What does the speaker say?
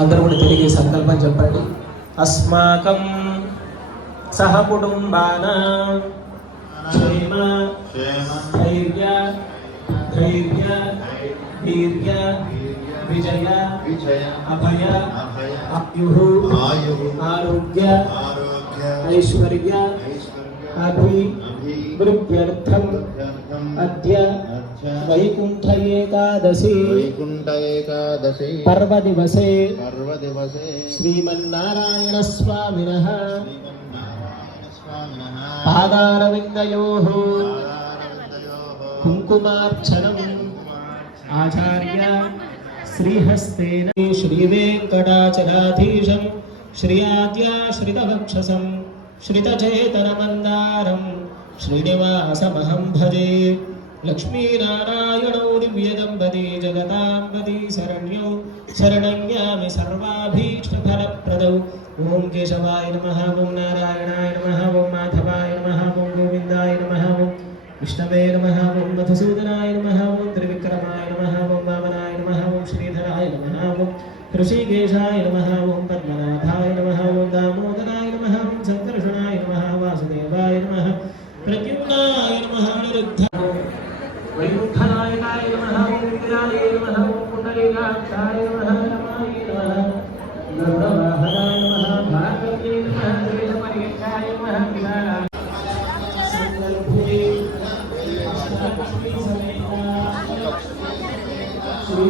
అందరూ కూడా తిరిగి సంకల్పం చెప్పండి. అస్మాకం సహ కుటుంబానాం క్షేమ స్థైర్య ధైర్య వీర్య విజయ అభయ ఆయుః ఆరోగ్య ఐశ్వర్య అభివృద్ధ్యర్థం అద్య వైకుంఠ ఏకాదశి పర్వదివసే శ్రీమన్నారాయణ స్వామినః పాదారవిందయోః కుంకుమార్చనం ఆచార్య శ్రీహస్తేన శ్రీవేంకటాచలాధీశం శ్రీయాద్యాశ్రితవక్షసం శ్రితచేతనమందారం శ్రీనివాసమహం భజే. లక్ష్మీనారాయణౌ దివ్యదంపతి జగతాంబతి శరణ్యౌ శరణ్యామి సర్వాభీష్టఫలప్రదౌ. ఓం కేశవాయ నమః, ఓం నారాయణాయ నమః, ఓం మాధవాయ నమః, ఓం గోవిందాయ నమః, ఓం విష్ణవే నమః, ఓం మధుసూదనాయ నమః, ఓం త్రివిక్రమాయ నమః, ఓం వామనాయ నమః, ఓం శ్రీధరాయ నమః, ఓం ఋషికేశాయ నమః, ఓం పద్మనాభాయ నమః, ఓం దామోదరాయ నమః, ఓం సంకర్షణాయ నమః, వాసుదేవాయ నమః, ప్రద్యుమ్నాయ నమః, నిరుద్ధాయ వైకుంఠనాయకాయ నమః, ఓం ఇంద్రాయ నమః, ఓం పుండరీకాక్షాయ నమః, రమాయ నమః, గరుడవాహనాయ నమః, భాగవతే నమః, శ్రీపరిక్షాయ నమః, విశాలాయ సంకల్పే అష్టలక్ష్మీ సమేత శ్రీ